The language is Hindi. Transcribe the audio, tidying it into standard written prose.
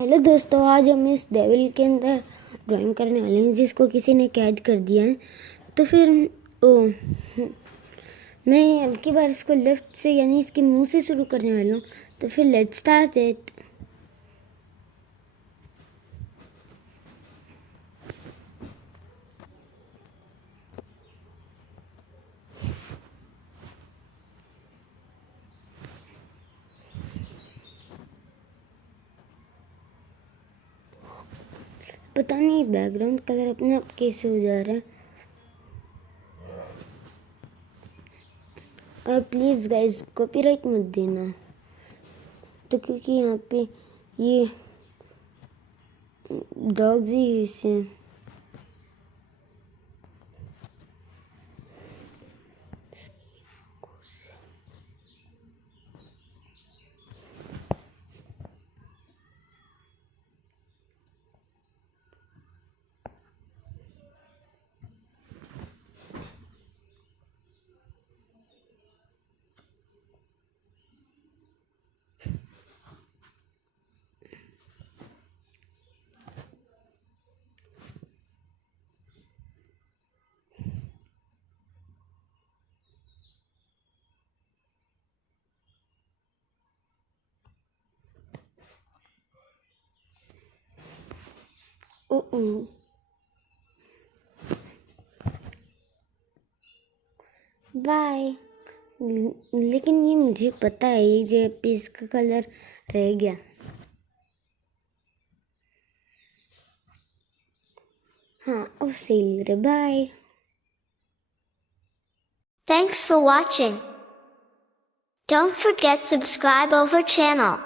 हेलो दोस्तों, आज हम इस डेविल के अंदर ड्राइंग करने वाले हैं जिसको किसी ने कैद कर दिया है। तो फिर मैं अब की बार इसको लेफ्ट से यानी इसके मुंह से शुरू करने वाला हूँ। तो फिर लेट्स स्टार्ट इट। पता नहीं बैकग्राउंड कलर अपने आप कैसे हो जा रहा है। और प्लीज़ गाइस कॉपीराइट मत देना, तो क्योंकि यहाँ पे ये डॉग्स ही इसे बाय। लेकिन ये मुझे पता है ये जो पीस का कलर रह गया। हाँ अब सही रहे। Bye. Thanks for watching. Don't forget subscribe our channel.